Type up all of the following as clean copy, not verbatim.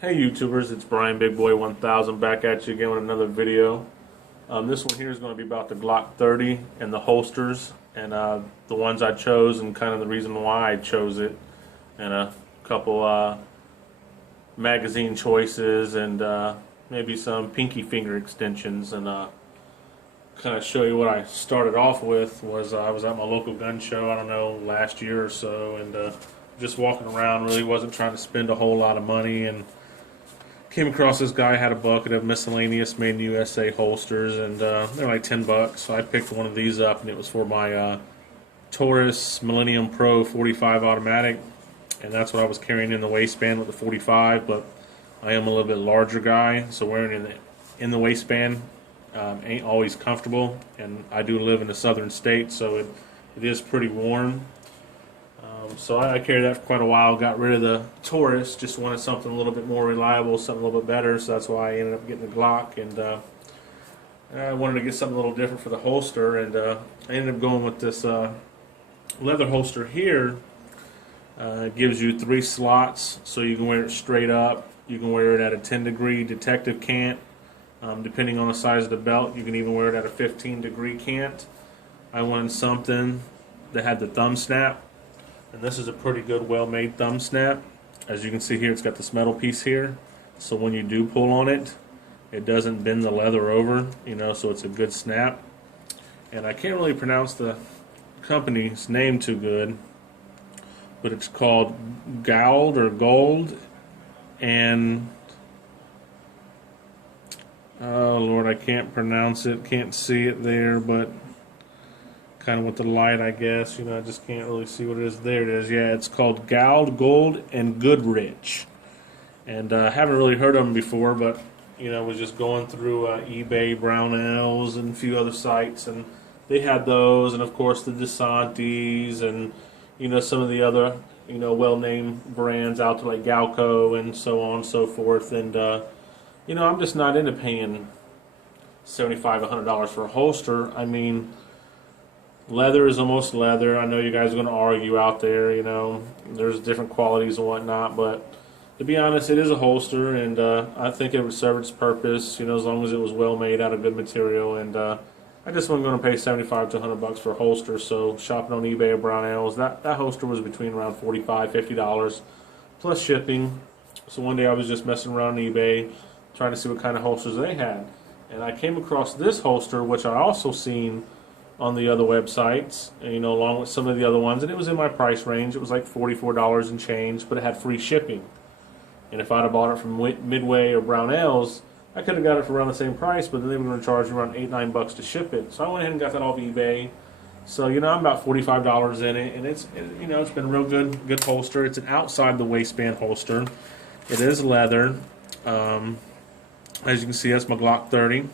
Hey YouTubers, it's Brian Big Boy 1000 back at you again with another video. This one here is going to be about the Glock 30 and the holsters and the ones I chose and kind of the reason why I chose it, and a couple magazine choices and maybe some pinky finger extensions, and kind of show you what I started off with. Was I was at my local gun show, I don't know, last year or so, and just walking around, really wasn't trying to spend a whole lot of money, and came across this guy had a bucket of miscellaneous made in USA holsters, and they're like $10. So I picked one of these up, and it was for my Taurus Millennium Pro 45 automatic, and that's what I was carrying in the waistband with the 45. But I am a little bit larger guy, so wearing it in the waistband ain't always comfortable, and I do live in a southern state, so it is pretty warm. So I carried that for quite a while, got rid of the Taurus, just wanted something a little bit more reliable, something a little bit better, so that's why I ended up getting the Glock, and I wanted to get something a little different for the holster, and I ended up going with this leather holster here. It gives you 3 slots, so you can wear it straight up, you can wear it at a 10-degree detective cant, depending on the size of the belt, you can even wear it at a 15-degree cant. I wanted something that had the thumb snap. And this is a pretty good, well-made thumb snap. As you can see here, it's got this metal piece here. So when you do pull on it, it doesn't bend the leather over, so it's a good snap. And I can't really pronounce the company's name too good, but it's called gould or gold. And, oh Lord, I can't pronounce it, can't see it there, but kind of with the light, I guess, I just can't really see what it is. There it is. Yeah, it's called Gould, Gould, and Goodrich. And I haven't really heard of them before, but was just going through eBay, Brownells, and a few other sites, and they had those, and of course the DeSantis, and some of the other well-named brands out there like Galco and so on and so forth. And I'm just not into paying $75, $100 for a holster. I mean, leather is almost leather. I know you guys are going to argue out there, there's different qualities and whatnot, but to be honest, it is a holster, and I think it would serve its purpose, as long as it was well made out of good material. And I just wasn't going to pay $75 to $100 for a holster, so shopping on eBay or Brownells, that holster was between around $45, $50 plus shipping. So one day I was just messing around on eBay, trying to see what kind of holsters they had, and I came across this holster, which I also seen on the other websites, along with some of the other ones, and it was in my price range. It was like $44 and change, but it had free shipping. And if I'd have bought it from Midway or Brownells, I could have got it for around the same price, but then they were going to charge me around $8, $9 to ship it. So I went ahead and got that off eBay. So I'm about $45 in it, and it's been a real good holster. It's an outside the waistband holster. It is leather. As you can see, that's my Glock 30.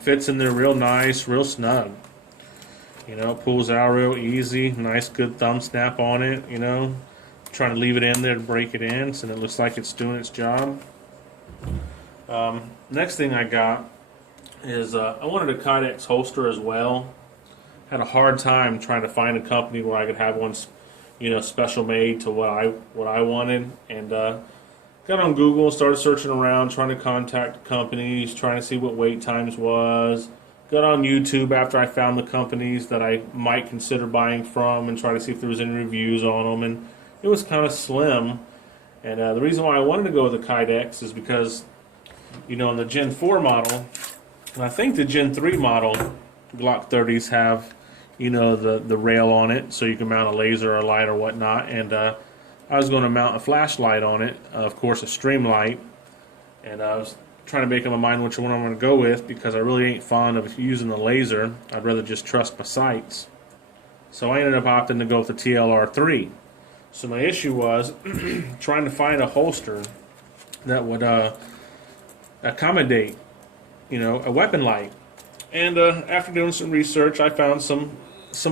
Fits in there real nice, real snug. It pulls out real easy, nice good thumb snap on it, Trying to leave it in there to break it in, so it looks like it's doing its job. Next thing I got is I wanted a Kydex holster as well. Had a hard time trying to find a company where I could have one, special made to what I wanted, and got on Google, started searching around, trying to contact companies, trying to see what wait times was. Got on YouTube after I found the companies that I might consider buying from, and try to see if there was any reviews on them, and it was kind of slim. And the reason why I wanted to go with the Kydex is because, in the Gen 4 model, and I think the Gen 3 model Glock 30s have, the rail on it, so you can mount a laser or a light or whatnot. And I was going to mount a flashlight on it, of course a stream light, and I was trying to make up my mind which one I'm going to go with, because I really ain't fond of using the laser. I'd rather just trust my sights. So I ended up opting to go with the TLR3. So my issue was trying to find a holster that would accommodate, a weapon light. And after doing some research, I found some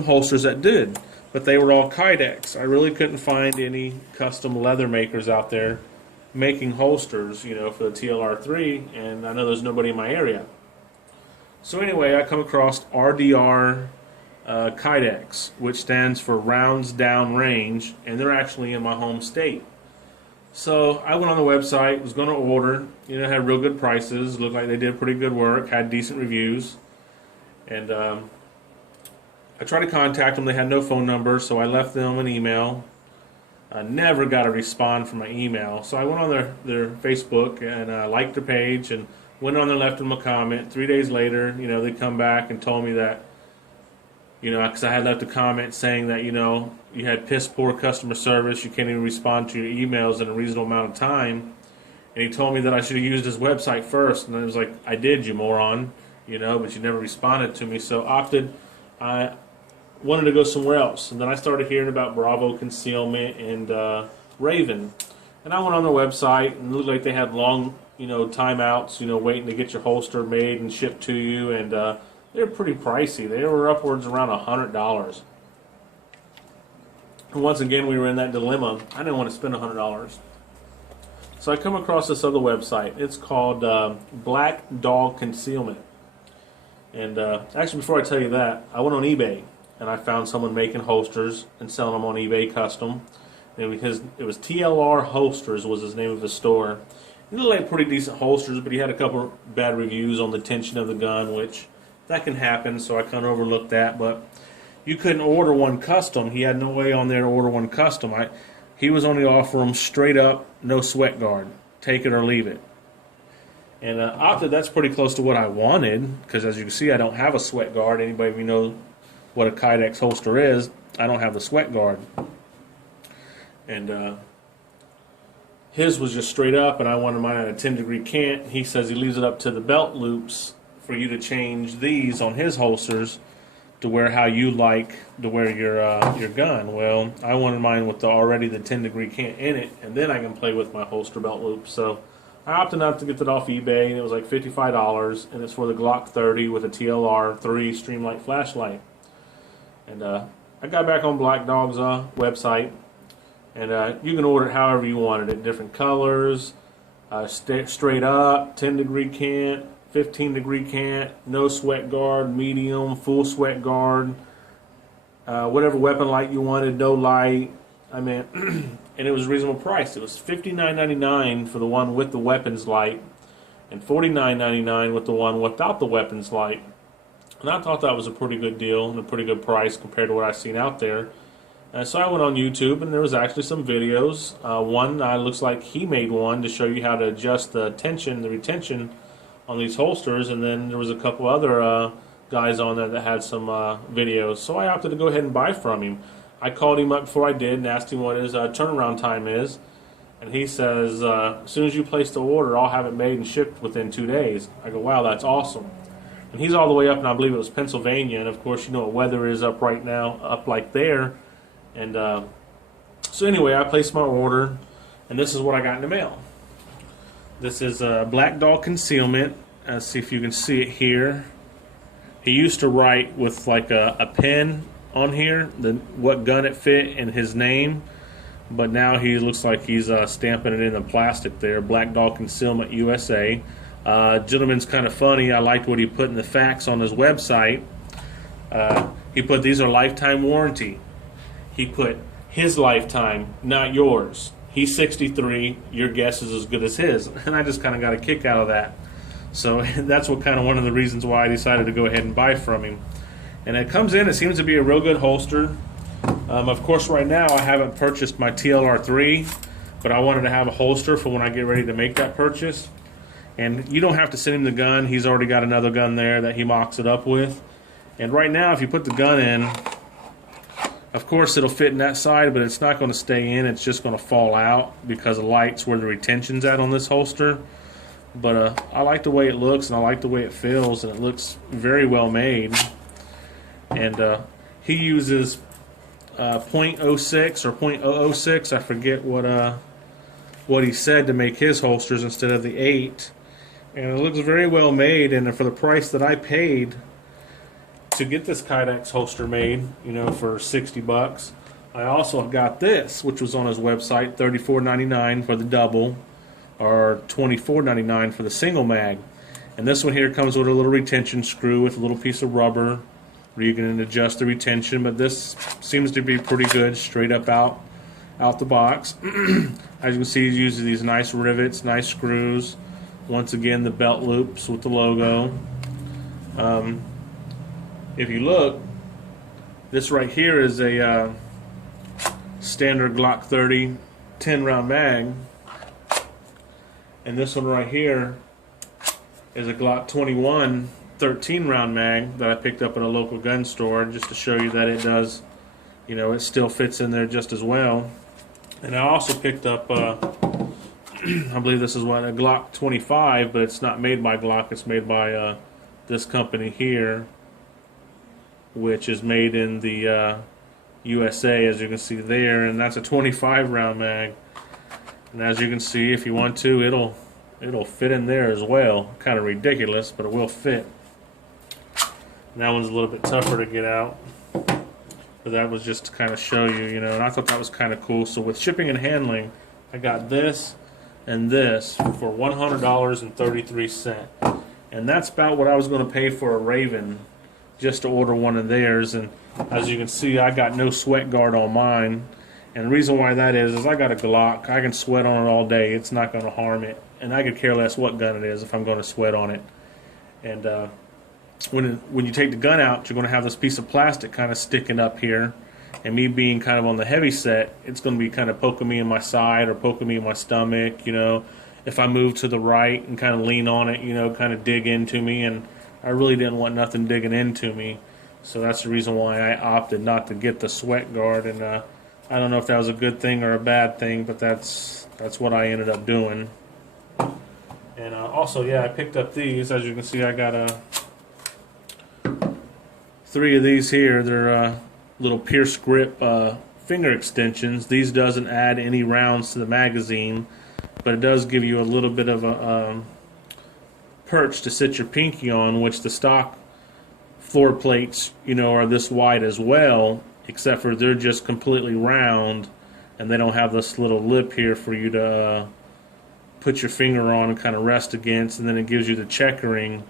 holsters that did, but they were all Kydex. I really couldn't find any custom leather makers out there making holsters, for the TLR3, and I know there's nobody in my area. So anyway, I come across RDR Kydex, which stands for Rounds Down Range, and they're actually in my home state. So I went on the website, was going to order. You know, had real good prices. Looked like they did pretty good work. Had decent reviews. And I tried to contact them. They had no phone number, so I left them an email. I never got a response from my email. So I went on their Facebook and liked their page and went on there and left them a comment. 3 days later, you know, they come back and told me that, you know, because I had left a comment saying that, you know, you had piss poor customer service, you can't even respond to your emails in a reasonable amount of time. And he told me that I should have used his website first. And I was like, I did, you moron, you know, but you never responded to me. So I wanted to go somewhere else. And then I started hearing about Bravo Concealment and Raven. And I went on their website and it looked like they had long, you know, timeouts, you know, waiting to get your holster made and shipped to you. And they're pretty pricey. They were upwards around $100. And once again, we were in that dilemma. I didn't want to spend $100. So I come across this other website. It's called Blackdog Concealment. And actually, before I tell you that, I went on eBay and I found someone making holsters and selling them on eBay custom. And it was TLR Holsters was his name of his store. He looked like pretty decent holsters, but he had a couple bad reviews on the tension of the gun, which that can happen. So I kind of overlooked that. But you couldn't order one custom. He had no way on there to order one custom. He was only offering them straight up, no sweat guard. Take it or leave it. And opted, that's pretty close to what I wanted, because as you can see, I don't have a sweat guard. Anybody of you know what a Kydex holster is, I don't have the sweat guard. And his was just straight up, and I wanted mine at a 10-degree cant. He says he leaves it up to the belt loops for you to change these on his holsters to wear how you like to wear your gun. Well, I wanted mine with already the 10-degree cant in it, and then I can play with my holster belt loop. So I opted not to get that off eBay, and it was like $55, and it's for the Glock 30 with a TLR 3 Streamlight flashlight. And I got back on Black Dog's website, and you can order it however you wanted it, different colors, straight up, 10-degree cant, 15-degree cant, no sweat guard, medium, full sweat guard, whatever weapon light you wanted, no light. I mean, and it was a reasonable price. It was $59.99 for the one with the weapons light, and $49.99 with the one without the weapons light. And I thought that was a pretty good deal and a pretty good price compared to what I've seen out there. So I went on YouTube, and there was actually some videos. One looks like he made one to show you how to adjust the tension, the retention on these holsters, and then there was a couple other guys on there that had some videos. So I opted to go ahead and buy from him. I called him up before I did and asked him what his turnaround time is, and he says, as soon as you place the order, I'll have it made and shipped within 2 days. I go, wow, that's awesome. And he's all the way up, and I believe it was Pennsylvania, and of course you know what weather is up right now, up like there. And so anyway, I placed my order, and this is what I got in the mail. This is Black Dog Concealment. Let's see if you can see it here. He used to write with like a pen on here, what gun it fit and his name, but now he looks like he's stamping it in the plastic there. Black Dog Concealment USA. Gentleman's kind of funny. I liked what he put in the facts on his website. He put these are lifetime warranty. He put his lifetime, not yours. He's 63. Your guess is as good as his. And I just kind of got a kick out of that. So that's what kind of one of the reasons why I decided to go ahead and buy from him. And it comes in. It seems to be a real good holster. Of course, right now I haven't purchased my TLR 3, but I wanted to have a holster for when I get ready to make that purchase. And you don't have to send him the gun. He's already got another gun there that he mocks it up with. And right now, if you put the gun in, of course it'll fit in that side, but it's not going to stay in. It's just going to fall out because the light's where the retention's at on this holster. But I like the way it looks, and I like the way it feels, and it looks very well made. And he uses .06 or .006. I forget what he said to make his holsters instead of the 8. And it looks very well made, and for the price that I paid to get this Kydex holster made, you know, for $60, I also got this, which was on his website, $34.99 for the double, or $24.99 for the single mag. And this one here comes with a little retention screw with a little piece of rubber where you can adjust the retention, but this seems to be pretty good, straight up out. out the box. As you can see, it uses these nice rivets, nice screws. Once again, the belt loops with the logo. If you look, this right here is a standard Glock 30 10-round mag, and this one right here is a Glock 21 13-round mag that I picked up at a local gun store, just to show you that it does, you know, it still fits in there just as well. And I also picked up, I believe this is what, a Glock 25, but it's not made by Glock. It's made by this company here, which is made in the USA, as you can see there, and that's a 25-round mag. And as you can see, if you want to, it'll fit in there as well. Kind of ridiculous, but it will fit. And that one's a little bit tougher to get out. But that was just to kind of show you, you know, and I thought that was kind of cool. So with shipping and handling, I got this and this for $100.33. And that's about what I was going to pay for a Raven just to order one of theirs. And as you can see, I got no sweat guard on mine. And the reason why that is I got a Glock. I can sweat on it all day. It's not going to harm it. And I could care less what gun it is if I'm going to sweat on it. And when you take the gun out, you're going to have this piece of plastic kind of sticking up here. And me being kind of on the heavy set, it's going to be kind of poking me in my side or poking me in my stomach, you know. If I move to the right and kind of lean on it, you know, kind of dig into me. And I really didn't want nothing digging into me. So that's the reason why I opted not to get the sweat guard. And I don't know if that was a good thing or a bad thing, but that's what I ended up doing. And also, yeah, I picked up these. As you can see, I got 3 of these here. They're little pierce grip finger extensions. These doesn't add any rounds to the magazine, but it does give you a little bit of a perch to sit your pinky on, which the stock floor plates, you know, are this wide as well, except for they're just completely round, and they don't have this little lip here for you to put your finger on and kind of rest against, and then it gives you the checkering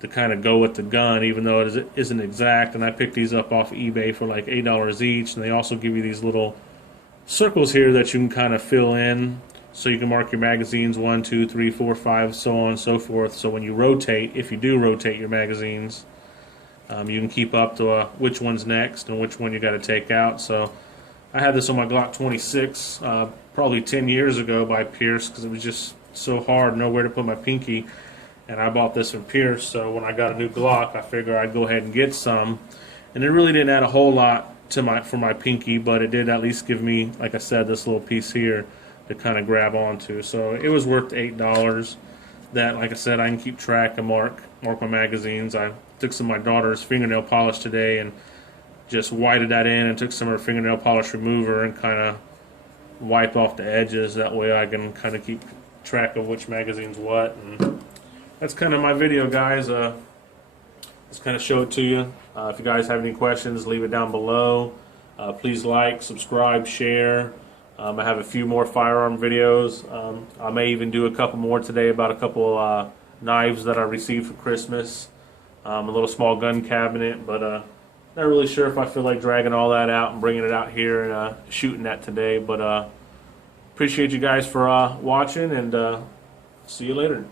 to kind of go with the gun, even though it isn't exact. And I picked these up off eBay for like $8 each, and they also give you these little circles here that you can kind of fill in, so you can mark your magazines 1, 2, 3, 4, 5, so on and so forth. So when you rotate, if you do rotate your magazines, you can keep up to which one's next and which one you got to take out. So I had this on my Glock 26 probably 10 years ago by Pierce, because it was just so hard, nowhere to put my pinky. And I bought this from Pierce, so when I got a new Glock, I figured I'd go ahead and get some. And it really didn't add a whole lot to for my pinky, but it did at least give me, like I said, this little piece here to kind of grab onto. So it was worth $8. That, like I said, I can keep track and mark my magazines. I took some of my daughter's fingernail polish today and just whited that in, and took some of her fingernail polish remover and kind of wipe off the edges. That way I can kind of keep track of which magazine's what. And that's kind of my video, guys. Just kind of show it to you. If you guys have any questions, leave it down below. Please like, subscribe, share. I have a few more firearm videos. I may even do a couple more today about a couple knives that I received for Christmas. A little small gun cabinet, but not really sure if I feel like dragging all that out and bringing it out here and shooting that today. But appreciate you guys for watching, and see you later.